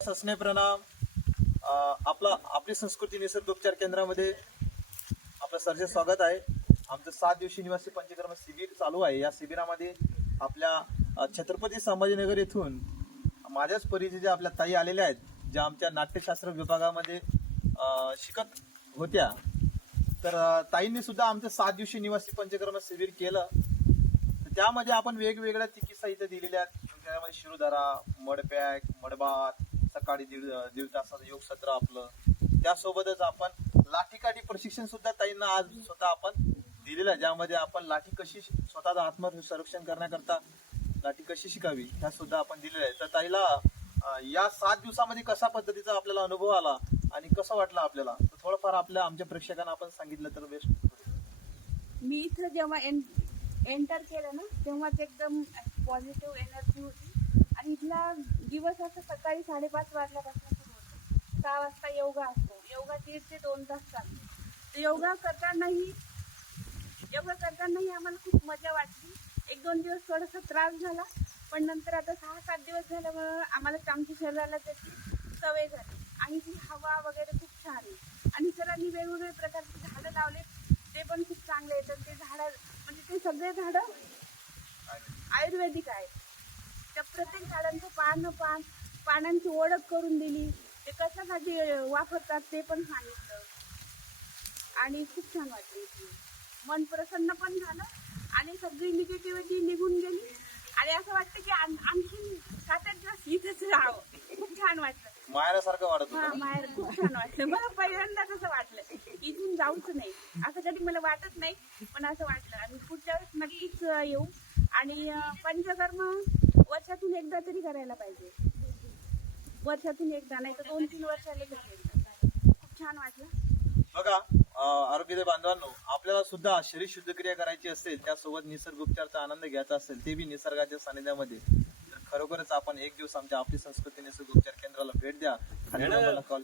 सस्ने प्रणाम. आपली संस्कृती निसर्गोपचार केंद्रामध्ये आपलं सरचे स्वागत आहे. आमचं 7 दिवसीय निवासी पंचकर्म शिबिर चालू आहे. या शिबिरामध्ये आपल्या छत्रपती संभाजीनगर येथून माझ्याच परिचय आपल्या ताई आलेल्या आहेत, ज्या आमच्या नाट्यशास्त्र विभागामध्ये शिकत होत्या. तर ताईंनी सुद्धा आमचं 7 दिवसीय निवासी पंचकर्म शिबिर केलं. त्यामध्ये आपण वेगवेगळ्या चिकित्सा इथे दिलेल्या आहेत. त्यामध्ये शिरोधारा, मडपॅक, मडभात, सकाळी दीड तासाचं योग सत्र आपलं. त्यासोबतच आपण लाठीकाठी प्रशिक्षण सुद्धा ताईंना आज स्वतः आपण दिलेलं आहे, ज्यामध्ये आपण लाठी कशी स्वतःचं आत्मसंरक्षण करण्याकरता लाठी कशी शिकावी ह्या सुद्धा आपण दिलेलं आहे. तर ताईला या 7 दिवसामध्ये कशा पद्धतीचा आपल्याला अनुभव आला आणि कसं वाटलं आपल्याला, तर थोडंफार आमच्या प्रेक्षकांना आपण सांगितलं तर बेस्ट. मी इथं जेव्हा एंटर केलं ना, तेव्हाच एकदम पॉझिटिव्ह एनर्जी होती. आणि इथला दिवस असं सकाळी 5:30 वाजल्यापासून सुरू होतो. 6 वाजता योगा असतो. योगा 1.5 ते 2 तास चालतो. योगा करतानाही आम्हाला खूप मजा वाटली. 1-2 दिवस थोडासा त्रास झाला, पण नंतर आता 6-7 दिवस झाल्यामुळं आम्हाला आमच्या शरीराला त्याची सवय झाली. आणि ती हवा वगैरे खूप छान आहे. आणि सरांनी वेगवेगळे प्रकारचे झाडं लावले, ते पण खूप चांगले येतात. ते झाडं म्हणजे ते सगळे झाडं आयुर्वेदिक आहेत. त्या प्रत्येक झाडांचं पानांची ओळख करून दिली, ते कशासाठी वापरतात ते पण सांगितलं. आणि खूप छान वाटलं. मन प्रसन्न पण झालं आणि सगळी निगेटिव्हिटी निघून गेली. आणि असं वाटतं की आणखी 7-8 दिवस इथेच राहावं. खूप छान वाटलं. माहेरासारखं वाटत हा, माहेर खूप छान वाटलं. मला पहिल्यांदा कसं वाटलं इथून जाऊच नाही, असं कधी मला वाटत नाही, पण असं वाटलं. आणि पुढच्या वेळेस नक्कीच येऊ. आणि पंचकर्म वर्षातून एकदा तरी करायला पाहिजे. वर्षातून एकदा, नाही तर 2-3 वर्षाला एकदा. खूप छान वाटलं. बघा. आरोग्य बांधवांनो, आपल्याला सुद्धा शरीर शुद्धक्रिया करायची असेल, त्यासोबत निसर्गोपचारचा आनंद घ्यायचा असेल, ते बी निसर्गाच्या सानिध्यामध्ये, तर खरोखरच आपण एक दिवस आपली संस्कृती निसर्गोपचार केंद्राला भेट द्या आणि मला कॉल